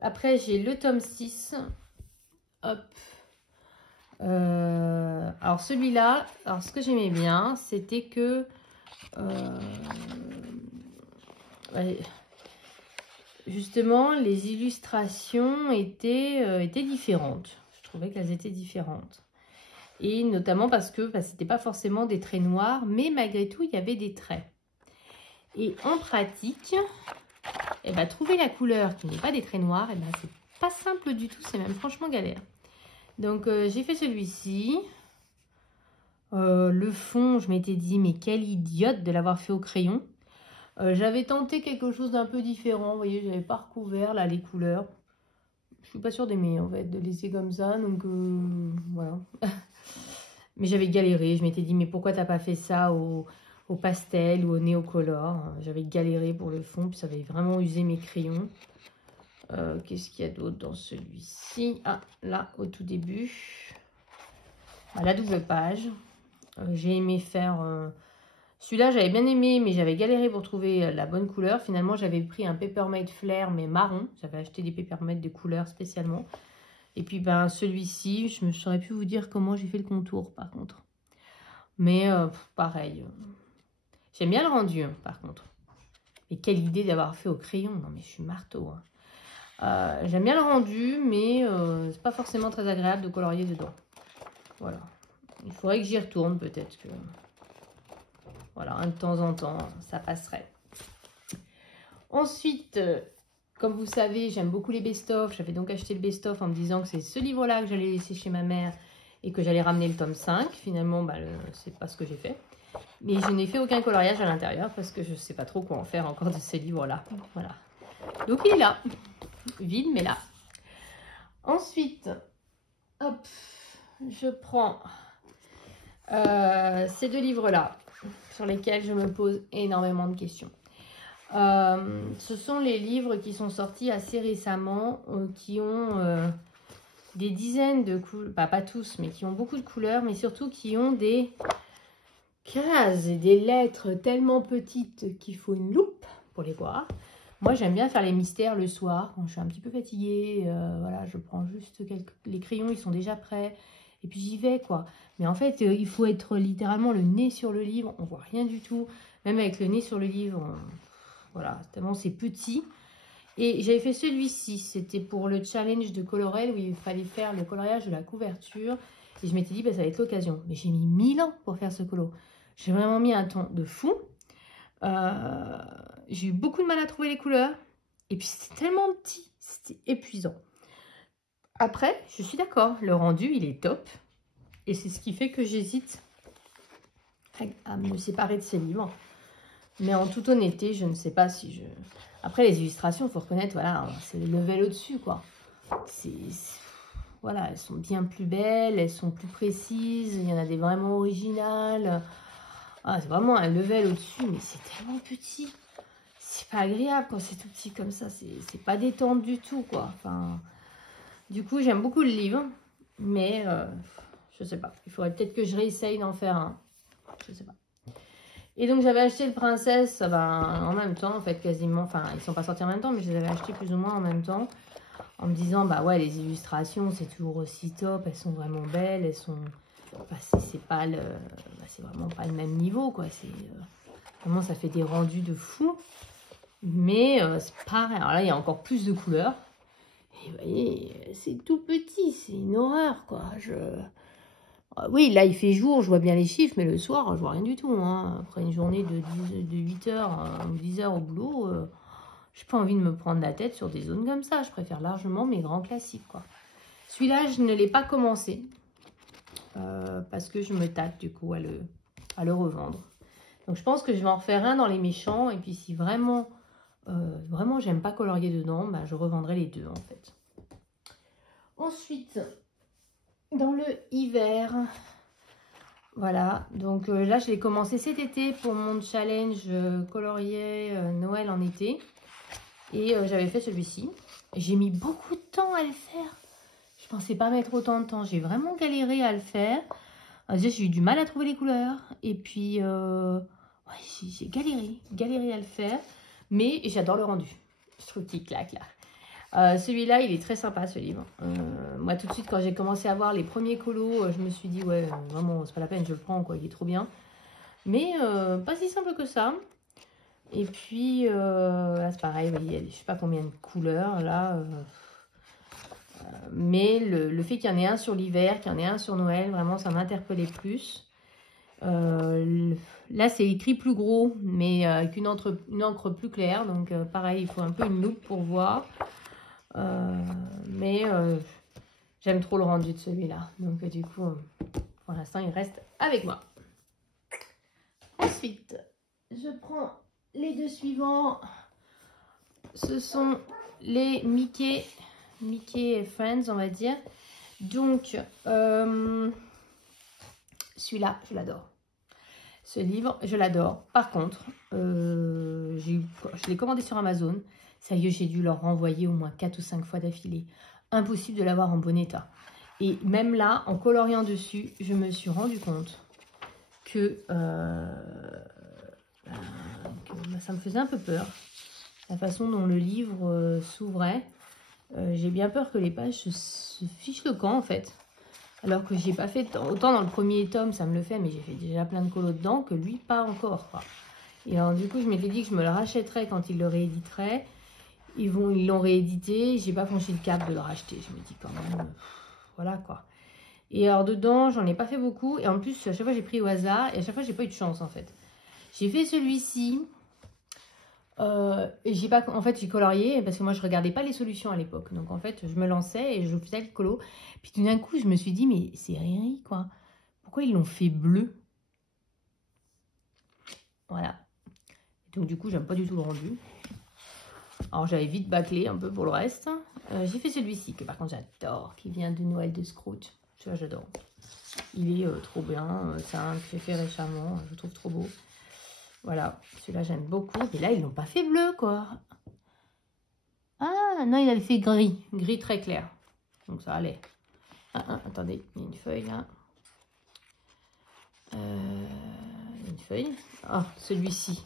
Après, j'ai le tome 6. Hop. Alors, celui-là, alors ce que j'aimais bien, c'était que... ouais, justement, les illustrations étaient différentes. Je trouvais qu'elles étaient différentes. Et notamment parce que ce n'était pas forcément des traits noirs, mais malgré tout, il y avait des traits. Et en pratique, eh ben, trouver la couleur qui n'est pas des traits noirs, eh ben, c'est pas simple du tout, c'est même franchement galère. Donc, j'ai fait celui-ci. Le fond, je m'étais dit, mais quelle idiote de l'avoir fait au crayon. J'avais tenté quelque chose d'un peu différent. Vous voyez, j'avais pas recouvert là les couleurs. Je suis pas sûre d'aimer en fait, de laisser comme ça. Donc, voilà. Mais j'avais galéré. Je m'étais dit, mais pourquoi t'as pas fait ça au pastel ou au néocolor? J'avais galéré pour le fond, puis ça avait vraiment usé mes crayons. Qu'est-ce qu'il y a d'autre dans celui-ci? Ah, là, au tout début. Ah, la double page. J'ai aimé faire... celui-là, j'avais bien aimé, mais j'avais galéré pour trouver la bonne couleur. Finalement, j'avais pris un Papermate Flair, mais marron. J'avais acheté des Papermate de couleur spécialement. Et puis, ben, celui-ci, je ne saurais plus vous dire comment j'ai fait le contour, par contre. Mais, pareil. J'aime bien le rendu, hein, par contre. Et quelle idée d'avoir fait au crayon. Non, mais je suis marteau. Hein. J'aime bien le rendu, mais c'est pas forcément très agréable de colorier dedans. Voilà. Il faudrait que j'y retourne, peut-être que... Voilà, de temps en temps, ça passerait. Ensuite, comme vous savez, j'aime beaucoup les best-of. J'avais donc acheté le best-of en me disant que c'est ce livre-là que j'allais laisser chez ma mère et que j'allais ramener le tome 5. Finalement, bah, c'est pas ce que j'ai fait. Mais je n'ai fait aucun coloriage à l'intérieur parce que je ne sais pas trop quoi en faire encore de ces livres-là. Voilà. Donc, il est là. Vide, mais là. Ensuite, hop, je prends ces deux livres-là sur lesquels je me pose énormément de questions. Ce sont les livres qui sont sortis assez récemment, qui ont des dizaines de couleurs, pas tous, mais qui ont beaucoup de couleurs, mais surtout qui ont des cases et des lettres tellement petites qu'il faut une loupe pour les voir. Moi, j'aime bien faire les mystères le soir, quand je suis un petit peu fatiguée. Voilà, je prends juste les crayons, ils sont déjà prêts. Et puis j'y vais, quoi. Mais en fait, il faut être littéralement le nez sur le livre. On voit rien du tout. Même avec le nez sur le livre, voilà, tellement c'est petit. Et j'avais fait celui-ci. C'était pour le challenge de Colorel où il fallait faire le coloriage de la couverture. Et je m'étais dit, bah, ça va être l'occasion. Mais j'ai mis 1000 ans pour faire ce colo. J'ai vraiment mis un temps de fou. J'ai eu beaucoup de mal à trouver les couleurs. Et puis, c'était tellement petit. C'était épuisant. Après, je suis d'accord, le rendu, il est top. Et c'est ce qui fait que j'hésite à me séparer de ces livres. Mais en toute honnêteté, je ne sais pas si je... Après, les illustrations, il faut reconnaître, voilà, c'est le level au-dessus, quoi. Voilà, elles sont bien plus belles, elles sont plus précises, il y en a des vraiment originales. Ah, c'est vraiment un level au-dessus, mais c'est tellement petit. C'est pas agréable quand c'est tout petit comme ça, c'est pas détente du tout, quoi. Enfin... Du coup, j'aime beaucoup le livre, mais je sais pas. Il faudrait peut-être que je réessaye d'en faire un. Je sais pas. Et donc, j'avais acheté le Princesse en même temps, en fait, quasiment. Enfin, ils sont pas sortis en même temps, mais je les avais achetés plus ou moins en même temps. En me disant, bah ouais, les illustrations, c'est toujours aussi top. Elles sont vraiment belles. Elles sont... Bah, c'est pas le... Bah, c'est vraiment pas le même niveau, quoi. C'est... Vraiment, ça fait des rendus de fou. Mais c'est pareil. Alors là, il y a encore plus de couleurs. Et vous voyez, c'est tout petit, c'est une horreur, quoi. Oui, là, il fait jour, je vois bien les chiffres, mais le soir, je vois rien du tout. Hein. Après une journée de 8 heures ou 10 heures au boulot, j'ai pas envie de me prendre la tête sur des zones comme ça. Je préfère largement mes grands classiques, quoi. Celui-là, je ne l'ai pas commencé. parce que je me tâte du coup à le revendre. Donc je pense que je vais en refaire un dans les méchants. Et puis si vraiment, vraiment j'aime pas colorier dedans, bah, je revendrai les deux en fait. Ensuite, dans le hiver, voilà. Donc là je l'ai commencé cet été pour mon challenge colorier Noël en été. Et j'avais fait celui-ci. J'ai mis beaucoup de temps à le faire. Je pensais pas mettre autant de temps. J'ai vraiment galéré à le faire. Déjà, j'ai eu du mal à trouver les couleurs. Et puis, ouais, j'ai galéré à le faire. Mais j'adore le rendu. Je trouve qu'il claque là. Celui-là, il est très sympa ce livre. Moi, tout de suite, quand j'ai commencé à voir les premiers colos, je me suis dit, ouais, vraiment, c'est pas la peine, je le prends, quoi. Il est trop bien. Mais pas si simple que ça. Et puis, là, c'est pareil, il y a je sais pas combien de couleurs, là. Mais le fait qu'il y en ait un sur l'hiver, qu'il y en ait un sur Noël, vraiment, ça m'interpellait plus. Là, c'est écrit plus gros, mais avec une encre plus claire. Donc, pareil, il faut un peu une loupe pour voir. Mais j'aime trop le rendu de celui-là. Donc, du coup, pour l'instant, il reste avec moi. Ensuite, je prends les deux suivants. Ce sont les Mickey et Friends, on va dire. Donc, celui-là, je l'adore. Ce livre, je l'adore. Par contre, je l'ai commandé sur Amazon. Sérieux, j'ai dû leur renvoyer au moins 4 ou 5 fois d'affilée. Impossible de l'avoir en bon état. Et même là, en coloriant dessus, je me suis rendu compte que ça me faisait un peu peur. La façon dont le livre s'ouvrait. J'ai bien peur que les pages se fichent le camp en fait. Alors que j'ai pas fait autant dans le premier tome, ça me le fait, mais j'ai fait déjà plein de colos dedans que lui, pas encore, quoi. Et alors du coup, je m'étais dit que je me le rachèterais quand ils le rééditeraient. Ils l'ont réédité, j'ai pas franchi le cap de le racheter. Je me dis quand même, voilà quoi. Et alors dedans, j'en ai pas fait beaucoup. Et en plus, à chaque fois, j'ai pris au hasard. Et à chaque fois, j'ai pas eu de chance en fait. J'ai fait celui-ci. Et j'ai pas, en fait, j'ai colorié parce que moi je regardais pas les solutions à l'époque. Donc en fait, je me lançais et je faisais le colo. Puis tout d'un coup, je me suis dit, mais c'est rien quoi. Pourquoi ils l'ont fait bleu? Voilà. Donc du coup, j'aime pas du tout le rendu. Alors j'avais vite bâclé un peu pour le reste. J'ai fait celui-ci que par contre j'adore, qui vient de Noël de Scrooge. Celui-là, j'adore. Il est trop bien. C'est un que j'ai fait récemment. Je le trouve trop beau. Voilà, celui-là j'aime beaucoup. Et là, ils l'ont pas fait bleu, quoi. Ah, non, il a fait gris. Gris très clair. Donc ça allait. Attendez, il y a une feuille là. Une feuille. Ah, celui-ci.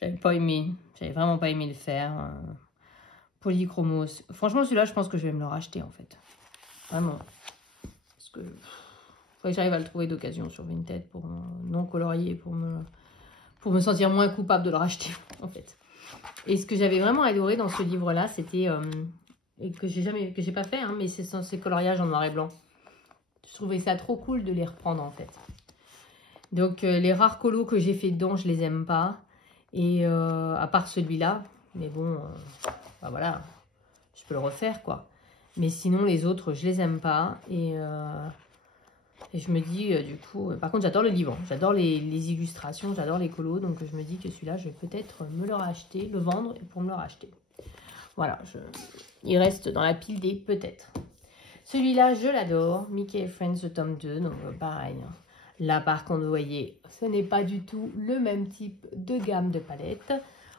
J'avais pas aimé. J'avais vraiment pas aimé le faire. Polychromos. Franchement, celui-là, je pense que je vais me le racheter en fait. Vraiment. Parce que faudrait que j'arrive à le trouver d'occasion sur Vinted pour non colorier, pour me sentir moins coupable de le racheter en fait. Et ce que j'avais vraiment adoré dans ce livre-là, c'était et que j'ai pas fait, hein, mais c'est ces coloriages en noir et blanc. Je trouvais ça trop cool de les reprendre en fait. Donc les rares colos que j'ai fait dedans, je les aime pas. Et à part celui-là, mais bon, bah voilà, je peux le refaire quoi. Mais sinon les autres, je les aime pas. Et je me dis du coup, par contre j'adore le livre, j'adore les illustrations, j'adore les colos. Donc je me dis que celui-là, je vais peut-être me le racheter, le vendre pour me le racheter. Voilà, il reste dans la pile des peut-être. Celui-là, je l'adore. Mickey et Friends, le tome 2. Donc, pareil. Là, par contre, vous voyez, ce n'est pas du tout le même type de gamme de palettes.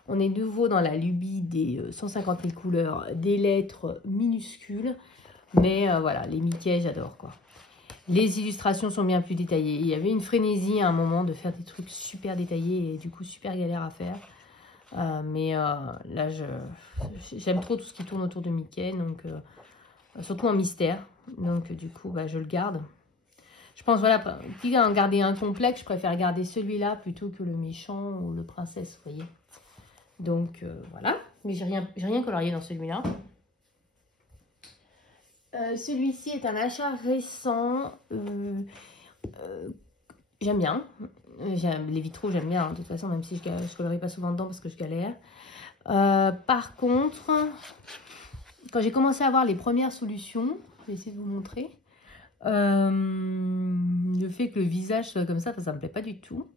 On est nouveau dans la lubie des 150 000 couleurs, des lettres minuscules. Mais voilà, les Mickey, j'adore, quoi. Les illustrations sont bien plus détaillées. Il y avait une frénésie à un moment de faire des trucs super détaillés et du coup, super galère à faire. Mais là, j'aime trop tout ce qui tourne autour de Mickey, donc surtout en mystère. Donc du coup, bah, je le garde. Je pense, voilà, quitte à en garder un complexe, je préfère garder celui-là plutôt que le méchant ou le princesse, vous voyez. Donc voilà, mais j'ai rien colorié dans celui-là. Celui-ci est un achat récent. J'aime bien. Les vitraux, j'aime bien, hein, de toute façon, même si je ne colorie pas souvent dedans parce que je galère. Par contre, quand j'ai commencé à voir les premières solutions, je vais essayer de vous montrer. Le fait que le visage soit comme ça me plaît pas du tout.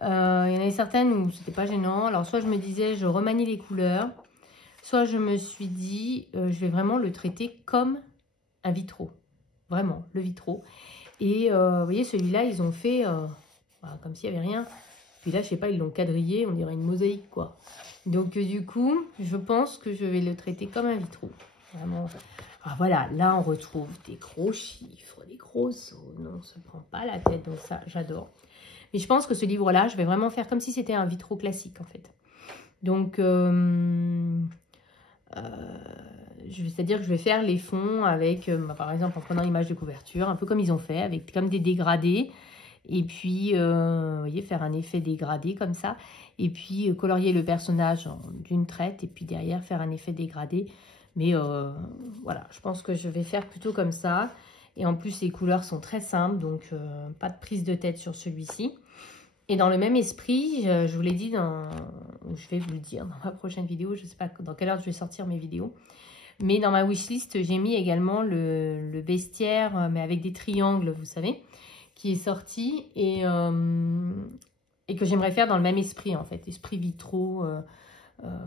Il y en avait certaines où c'était pas gênant. Alors, soit je me disais, je remanie les couleurs, soit je me suis dit, je vais vraiment le traiter comme un vitro. Vraiment, le vitro. Et vous voyez, celui-là, ils ont fait voilà, comme s'il n'y avait rien. Puis là, je sais pas, ils l'ont quadrillé, on dirait une mosaïque, quoi. Donc, du coup, je pense que je vais le traiter comme un vitro. Vraiment. Alors voilà, là, on retrouve des gros chiffres, des gros sauts. Non, on ne se prend pas la tête, donc ça, j'adore. Mais je pense que ce livre-là, je vais vraiment faire comme si c'était un vitro classique, en fait. Donc, c'est-à-dire que je vais faire les fonds avec, par exemple, en prenant l'image de couverture, un peu comme ils ont fait, avec comme des dégradés. Et puis, vous voyez, faire un effet dégradé comme ça. Et puis, colorier le personnage d'une traite. Et puis, derrière, faire un effet dégradé. Mais voilà, je pense que je vais faire plutôt comme ça. Et en plus, les couleurs sont très simples. Donc, pas de prise de tête sur celui-ci. Et dans le même esprit, je vous l'ai dit, je vais vous le dire dans ma prochaine vidéo. Je ne sais pas dans quelle heure je vais sortir mes vidéos. Mais dans ma wishlist, j'ai mis également le bestiaire, mais avec des triangles, vous savez, qui est sorti et que j'aimerais faire dans le même esprit, en fait. Esprit vitro,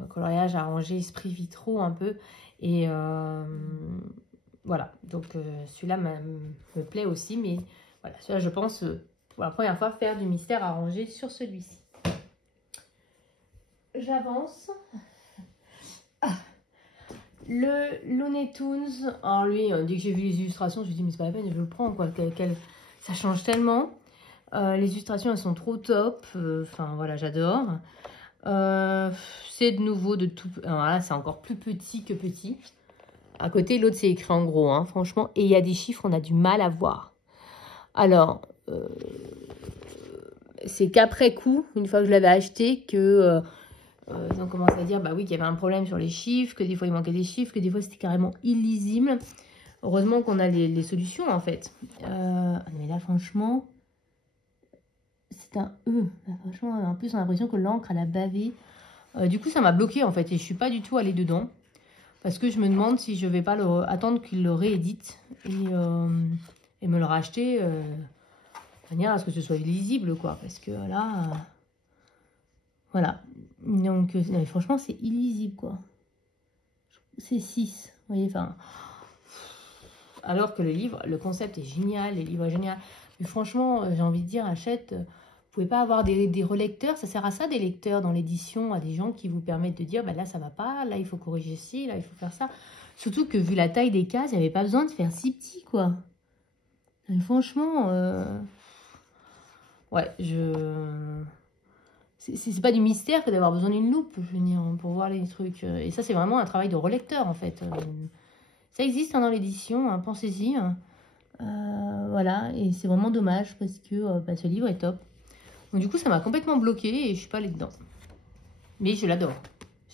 coloriage arrangé, esprit vitro un peu. Et voilà, donc celui-là me plaît aussi, mais voilà, celui-là, je pense, pour la première fois, faire du mystère arrangé sur celui-ci. J'avance. Le Looney Tunes, alors lui, dès que j'ai vu les illustrations, je me suis dit, mais c'est pas la peine, je le prends, quoi. Ça change tellement. Les illustrations, elles sont trop top. Enfin, voilà, j'adore. C'est de nouveau de tout... Alors là, c'est encore plus petit que petit. À côté, l'autre, c'est écrit en gros, hein, franchement. Et il y a des chiffres, on a du mal à voir. Alors, c'est qu'après coup, une fois que je l'avais acheté, que... ils ont commencé à dire bah oui, qu'il y avait un problème sur les chiffres, que des fois il manquait des chiffres, que des fois c'était carrément illisible. Heureusement qu'on a les solutions en fait. Mais là franchement, c'est un E. Là, franchement, en plus on a l'impression que l'encre elle a bavé. Du coup ça m'a bloqué en fait et je suis pas du tout allée dedans. Parce que je me demande si je vais pas attendre qu'il le réédite et me le racheter de manière à ce que ce soit lisible quoi. Parce que là... Voilà, donc non, franchement c'est illisible quoi. C'est 6, vous voyez, enfin... Alors que le livre, le concept est génial, le livre est génial. Mais franchement, j'ai envie de dire, achète, vous pouvez pas avoir des relecteurs, ça sert à ça des lecteurs dans l'édition, à des gens qui vous permettent de dire, bah là ça va pas, là il faut corriger ci, là il faut faire ça. Surtout que vu la taille des cases, il n'y avait pas besoin de faire si petit quoi. Et franchement, ouais, c'est pas du mystère que d'avoir besoin d'une loupe, je veux dire, pour voir les trucs. Et ça, c'est vraiment un travail de relecteur, en fait. Ça existe hein, dans l'édition, hein, pensez-y. Voilà, et c'est vraiment dommage parce que bah, ce livre est top. Donc du coup, ça m'a complètement bloqué et je suis pas allée dedans. Mais je l'adore.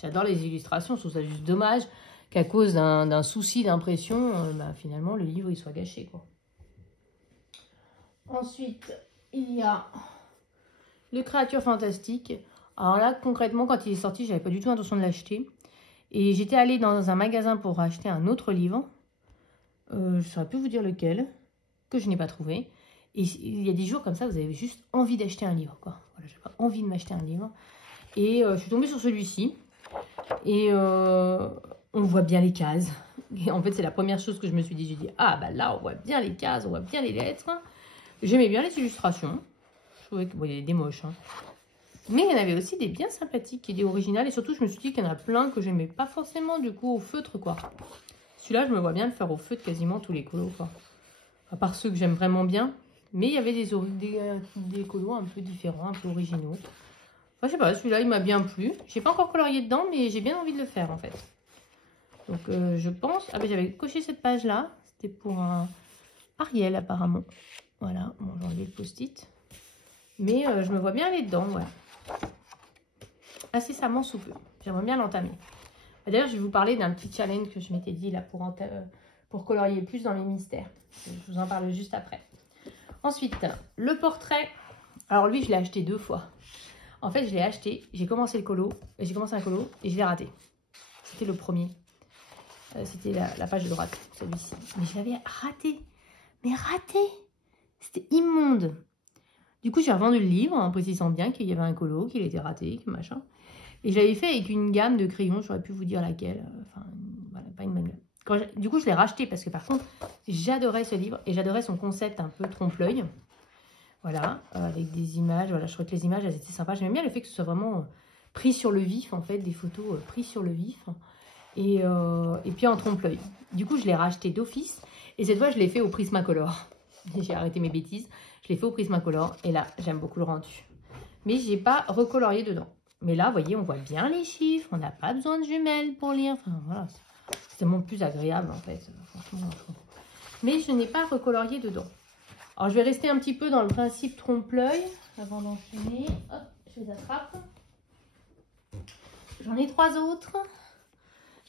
J'adore les illustrations, je trouve ça juste dommage qu'à cause d'un souci d'impression, bah, finalement, le livre, il soit gâché, quoi. Ensuite, il y a... Le Créatures Fantastiques. Alors là, concrètement, quand il est sorti, j'avais pas du tout l'intention de l'acheter. Et j'étais allée dans un magasin pour acheter un autre livre. Je ne saurais plus vous dire lequel, que je n'ai pas trouvé. Et il y a des jours comme ça, vous avez juste envie d'acheter un livre, quoi. Voilà, j'ai pas envie de m'acheter un livre. Et je suis tombée sur celui-ci. Et on voit bien les cases. Et en fait, c'est la première chose que je me suis dit. J'ai dit, ah bah là, on voit bien les cases, on voit bien les lettres. J'aimais bien les illustrations. Je trouvais qu'il y avait des moches. Hein. Mais il y en avait aussi des bien sympathiques et des originales. Et surtout, je me suis dit qu'il y en a plein que j'aimais pas forcément du coup au feutre, quoi. Celui-là, je me vois bien le faire au feutre quasiment tous les colos, quoi. À part ceux que j'aime vraiment bien. Mais il y avait des colos un peu différents, un peu originaux. Enfin, je sais pas, celui-là, il m'a bien plu. J'ai pas encore colorié dedans, mais j'ai bien envie de le faire, en fait. Donc, je pense... Ah ben, j'avais coché cette page-là. C'était pour un Ariel, apparemment. Voilà, bon, j'ai enlevé le post-it. Mais je me vois bien aller dedans, ouais. Incessamment sous peu. J'aimerais bien l'entamer. D'ailleurs, je vais vous parler d'un petit challenge que je m'étais dit là pour colorier plus dans mes mystères. Je vous en parle juste après. Ensuite, le portrait. Alors lui, je l'ai acheté 2 fois. En fait, je l'ai acheté, j'ai commencé un colo et je l'ai raté. C'était le premier. C'était la page de droite, celui-ci. Mais je l'avais raté. mais raté. C'était immonde. Du coup, j'ai revendu le livre en précisant bien qu'il y avait un colo, qu'il était raté, que machin. Et je l'avais fait avec une gamme de crayons, j'aurais pu vous dire laquelle. Enfin, voilà, pas une bonne gamme. Du coup, je l'ai racheté parce que par contre, j'adorais ce livre et j'adorais son concept un peu trompe-l'œil. Voilà, avec des images. Voilà, je trouvais que les images, elles étaient sympas. J'aime bien le fait que ce soit vraiment pris sur le vif, en fait, des photos prises sur le vif. Et puis en trompe-l'œil. Du coup, je l'ai racheté d'office. Et cette fois, je l'ai fait au Prismacolor. J'ai arrêté mes bêtises. Je l'ai fait au Prismacolor. Et là, j'aime beaucoup le rendu. Mais je n'ai pas recolorié dedans. Mais là, vous voyez, on voit bien les chiffres. On n'a pas besoin de jumelles pour lire. Enfin, voilà. C'est tellement plus agréable, en fait. Franchement. Mais je n'ai pas recolorié dedans. Alors, je vais rester un petit peu dans le principe trompe-l'œil avant d'enchaîner. Hop, je les attrape. J'en ai 3 autres.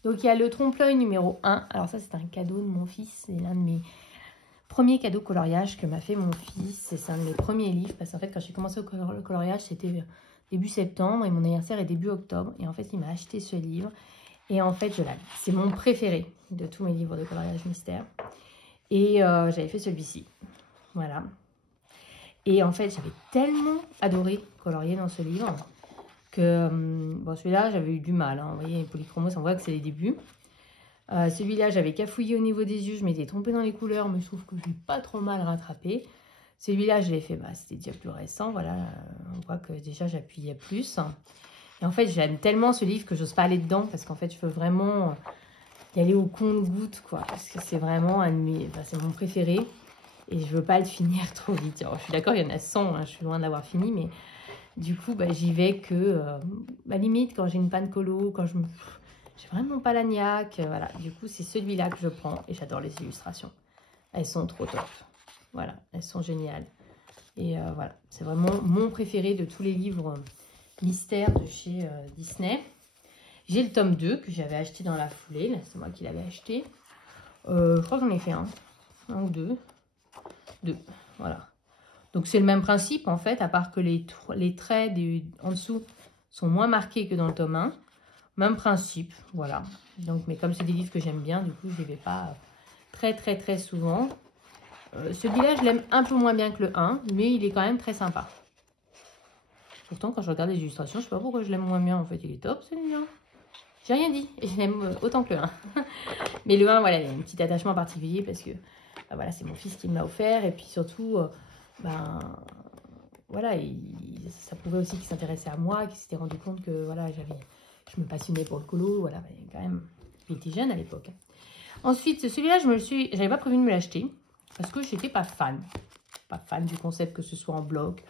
Donc, il y a le trompe-l'œil numéro 1. Alors, ça, c'est un cadeau de mon fils. C'est l'un de mes premiers cadeaux coloriage que m'a fait mon fils. C'est un de mes premiers livres. Parce qu'en fait, quand j'ai commencé le coloriage, c'était début septembre. Et mon anniversaire est début octobre. Et en fait, il m'a acheté ce livre. Et en fait, je l'aime. C'est mon préféré de tous mes livres de coloriage mystère. Et j'avais fait celui-ci. Voilà. Et en fait, j'avais tellement adoré colorier dans ce livre que, bon, celui-là, j'avais eu du mal. Hein. Vous voyez, les polychromos, on voit que c'est les débuts. Celui-là, j'avais cafouillé au niveau des yeux. Je m'étais trompée dans les couleurs, mais je trouve que je l'ai pas trop mal rattrapé. Celui-là, je l'ai fait, c'était déjà plus récent. Voilà, on voit que déjà, j'appuyais plus. Et en fait, j'aime tellement ce livre que j'ose pas aller dedans parce qu'en fait, je veux vraiment y aller au compte-gouttes, quoi. Parce que c'est vraiment un de mes... Enfin, c'est mon préféré. Et je veux pas le finir trop vite. Alors, je suis d'accord, il y en a 100, hein, je suis loin de l'avoir fini, mais du coup, j'y vais que, limite, quand j'ai une panne colo, quand j'ai vraiment pas la niaque, voilà. Du coup, c'est celui-là que je prends et j'adore les illustrations. Elles sont trop top. Voilà, elles sont géniales. Et voilà, c'est vraiment mon préféré de tous les livres mystères de chez Disney. J'ai le tome 2 que j'avais acheté dans la foulée. Là, c'est moi qui l'avais acheté. Je crois que j'en ai fait un ou deux. Voilà. Donc c'est le même principe en fait, à part que les traits en dessous sont moins marqués que dans le tome 1. Même principe, voilà. Donc, mais comme c'est des livres que j'aime bien, du coup je ne les vais pas très souvent. Celui-là, je l'aime un peu moins bien que le 1, mais il est quand même très sympa. Pourtant, quand je regarde les illustrations, je ne sais pas pourquoi je l'aime moins bien. En fait, il est top celui-là. J'ai rien dit, et je l'aime autant que le 1. Mais le 1, voilà, il y a un petit attachement particulier parce que voilà, c'est mon fils qui me l'a offert. Et puis surtout, voilà, ça prouvait aussi qu'il s'intéressait à moi, qu'il s'était rendu compte que voilà, je me passionnais pour le colo. Voilà, quand même, il était jeune à l'époque. Ensuite, celui-là, j'avais pas prévu de me l'acheter parce que je n'étais pas fan. Pas fan du concept que ce soit en bloc.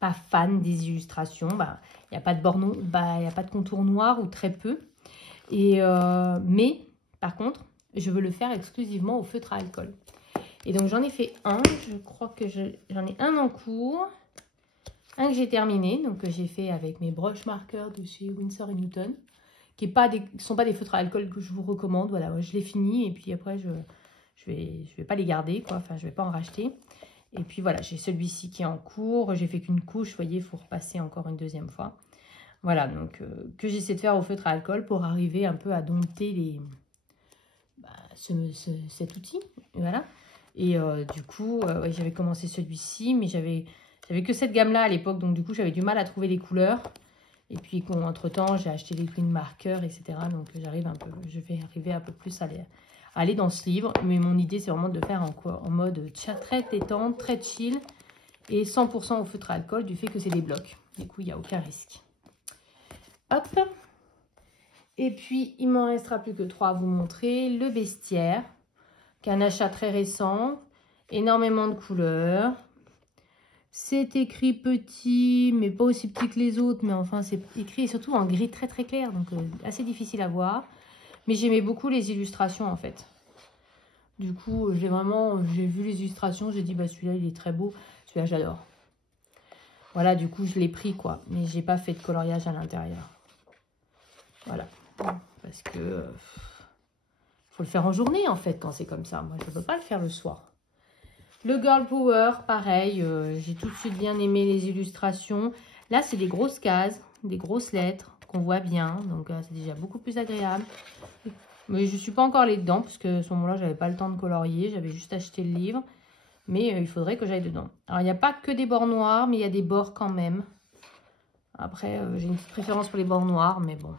Pas fan des illustrations. Il n'y a pas de bordeaux, il n'y a pas de contour noir ou très peu. Mais, par contre, je veux le faire exclusivement au feutre à alcool. Et donc, j'en ai fait un. Je crois que j'en ai un en cours. Un que j'ai terminé. Donc, que j'ai fait avec mes brush markers de chez Winsor & Newton. Qui ne sont pas des feutres à alcool que je vous recommande. Voilà, je l'ai fini. Et puis après, je vais pas les garder, quoi. Enfin, je vais pas en racheter. Et puis, voilà, j'ai celui-ci qui est en cours. J'ai fait qu'une couche. Vous voyez, il faut repasser encore une deuxième fois. Voilà, donc que j'essaie de faire au feutre à alcool pour arriver un peu à dompter cet outil. Voilà. Et du coup, ouais, j'avais commencé celui-ci, mais j'avais que cette gamme-là à l'époque. Donc du coup, j'avais du mal à trouver les couleurs. Et puis, entre-temps, j'ai acheté des green markers, etc. Donc je vais arriver un peu plus à aller dans ce livre. Mais mon idée, c'est vraiment de faire en mode très détente, très chill. Et 100% au feutre à alcool du fait que c'est des blocs. Du coup, il n'y a aucun risque. Hop. Et puis, il m'en restera plus que 3 à vous montrer. Le bestiaire, qui est un achat très récent. Énormément de couleurs. C'est écrit petit, mais pas aussi petit que les autres. Mais enfin, c'est écrit surtout en gris très clair. Donc, assez difficile à voir. Mais j'aimais beaucoup les illustrations, en fait. Du coup, j'ai vu les illustrations. J'ai dit, celui-là, il est très beau. Celui-là, j'adore. Voilà, du coup, je l'ai pris, quoi. Mais j'ai pas fait de coloriage à l'intérieur. Voilà, parce que faut le faire en journée en fait quand c'est comme ça. Moi, je ne peux pas le faire le soir. Le Girl Power, pareil, j'ai tout de suite bien aimé les illustrations. Là, c'est des grosses cases, des grosses lettres qu'on voit bien, donc c'est déjà beaucoup plus agréable. Mais je ne suis pas encore allée dedans parce que à ce moment-là, j'avais pas le temps de colorier, j'avais juste acheté le livre. Mais il faudrait que j'aille dedans. Alors, il n'y a pas que des bords noirs, mais il y a des bords quand même. Après, j'ai une petite préférence pour les bords noirs, mais bon.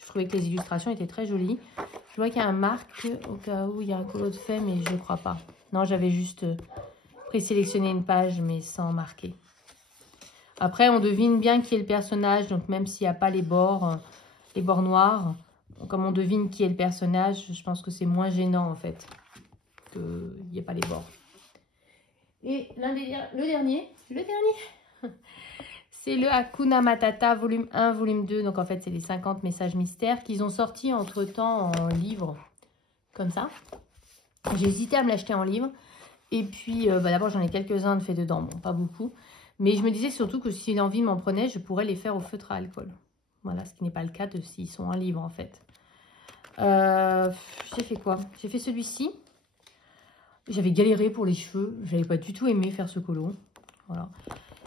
Je trouvais que les illustrations étaient très jolies. Je vois qu'il y a un marque au cas où il y a un colo de fait, mais je ne crois pas. Non, j'avais juste présélectionné une page, mais sans marquer. Après, on devine bien qui est le personnage, donc même s'il n'y a pas les bords noirs, comme on devine qui est le personnage, je pense que c'est moins gênant en fait, qu'il n'y ait pas les bords. Et le dernier, c'est le Hakuna Matata volume 1, volume 2. Donc en fait, c'est les 50 messages mystères qu'ils ont sortis entre-temps en livre, comme ça. J'ai hésité à me l'acheter en livre. Et puis, d'abord, j'en ai quelques-uns de faits dedans, bon, pas beaucoup. Mais je me disais surtout que si l'envie m'en prenait, je pourrais les faire au feutre à alcool. Voilà, ce qui n'est pas le cas de s'ils sont en livre, en fait. J'ai fait quoi? J'ai fait celui-ci. J'avais galéré pour les cheveux. J'avais pas du tout aimé faire ce colo. Voilà.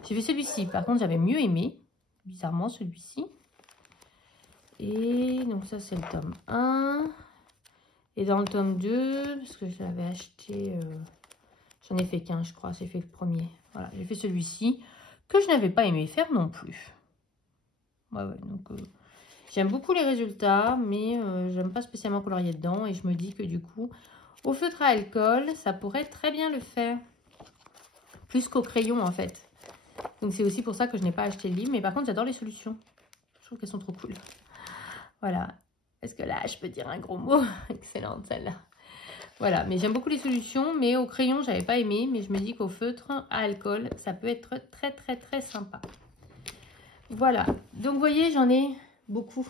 J'ai fait celui-ci. Par contre, j'avais mieux aimé. Bizarrement, celui-ci. Et donc ça, c'est le tome 1. Et dans le tome 2, parce que je l'avais acheté... j'en ai fait qu'un, je crois. J'ai fait le premier. Voilà, j'ai fait celui-ci. Que je n'avais pas aimé faire non plus. Ouais, donc... j'aime beaucoup les résultats, mais j'aime pas spécialement colorier dedans. Et je me dis que du coup, au feutre à alcool, ça pourrait très bien le faire. Plus qu'au crayon, en fait. Donc, c'est aussi pour ça que je n'ai pas acheté le livre. Mais par contre, j'adore les solutions. Je trouve qu'elles sont trop cool. Voilà. Est-ce que là, je peux dire un gros mot? Excellente, celle-là. Voilà. Mais j'aime beaucoup les solutions. Mais au crayon, j'avais pas aimé. Mais je me dis qu'au feutre à alcool, ça peut être très, très, très sympa. Voilà. Donc, vous voyez, j'en ai beaucoup.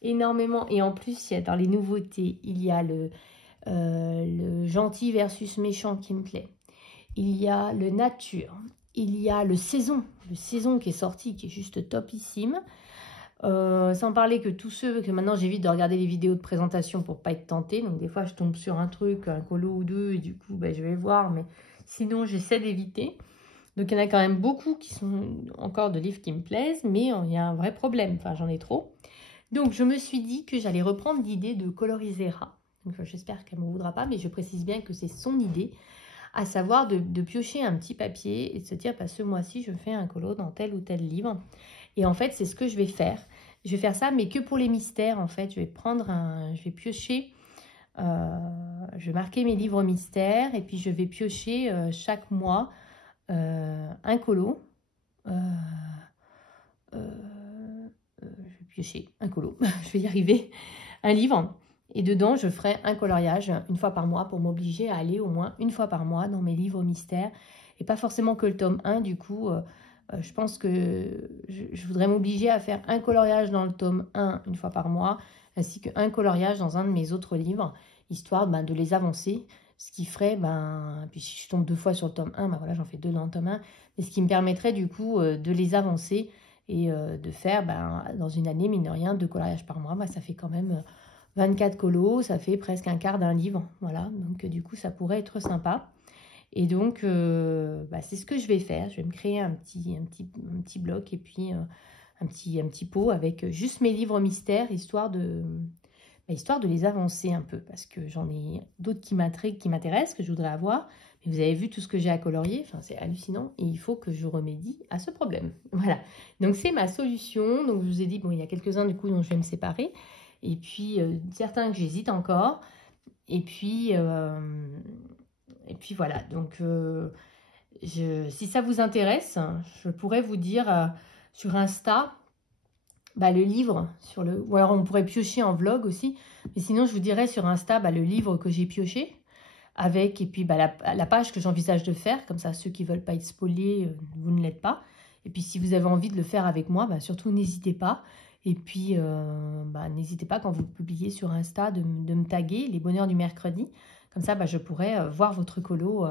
Énormément. Et en plus, il y a dans les nouveautés, il y a le gentil versus méchant qui me plaît. Il y a le nature. Il y a le saison qui est sorti, qui est juste topissime. Sans parler que tous ceux que maintenant j'évite de regarder les vidéos de présentation pour pas être tentée. Donc des fois je tombe sur un truc, un colo ou deux, et du coup je vais voir, mais sinon j'essaie d'éviter. Donc il y en a quand même beaucoup qui sont encore de livres qui me plaisent, mais il y a un vrai problème, enfin j'en ai trop. Donc je me suis dit que j'allais reprendre l'idée de Colorisera. J'espère qu'elle ne me voudra pas, mais je précise bien que c'est son idée, à savoir de piocher un petit papier et de se dire, ce mois-ci, je fais un colo dans tel ou tel livre. Et en fait, c'est ce que je vais faire. Je vais faire ça, mais que pour les mystères, en fait. Je vais piocher, je vais marquer mes livres mystères, et puis je vais piocher chaque mois un colo. Je vais piocher un colo, je vais y arriver, un livre. Et dedans, je ferai un coloriage une fois par mois pour m'obliger à aller au moins une fois par mois dans mes livres mystères. Et pas forcément que le tome 1, du coup, je pense que je voudrais m'obliger à faire un coloriage dans le tome 1 une fois par mois, ainsi qu'un coloriage dans un de mes autres livres, histoire de les avancer. Ce qui ferait, puis si je tombe 2 fois sur le tome 1, voilà, j'en fais 2 dans le tome 1, et ce qui me permettrait du coup de les avancer et de faire, dans une année, mine de rien, 2 coloriages par mois, ça fait quand même 24 colos, ça fait presque un quart d'un livre, voilà, donc du coup ça pourrait être sympa. Et donc c'est ce que je vais faire. Je vais me créer un petit bloc et puis un petit pot avec juste mes livres mystères, histoire de les avancer un peu, parce que j'en ai d'autres qui m'intéressent, que je voudrais avoir. Mais vous avez vu tout ce que j'ai à colorier, c'est hallucinant, et il faut que je remédie à ce problème. Voilà, donc c'est ma solution. Donc je vous ai dit, il y a quelques-uns du coup dont je vais me séparer, et puis certains que j'hésite encore, et puis voilà. Donc si ça vous intéresse, je pourrais vous dire sur Insta le livre, ou alors on pourrait piocher en vlog aussi, mais sinon je vous dirais sur Insta le livre que j'ai pioché, avec, et puis la page que j'envisage de faire, comme ça ceux qui ne veulent pas être spoilés, vous ne l'êtes pas. Et puis si vous avez envie de le faire avec moi, surtout n'hésitez pas. Et puis n'hésitez pas quand vous publiez sur Insta de me taguer les bonheurs du mercredi, comme ça je pourrais voir votre colo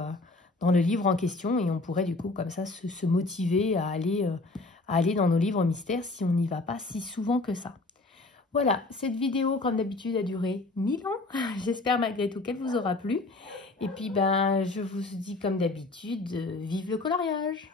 dans le livre en question, et on pourrait du coup comme ça se motiver à aller dans nos livres mystères si on n'y va pas si souvent que ça. Voilà, cette vidéo, comme d'habitude, a duré 1000 ans. J'espère malgré tout qu'elle vous aura plu. Et puis, je vous dis comme d'habitude, vive le coloriage!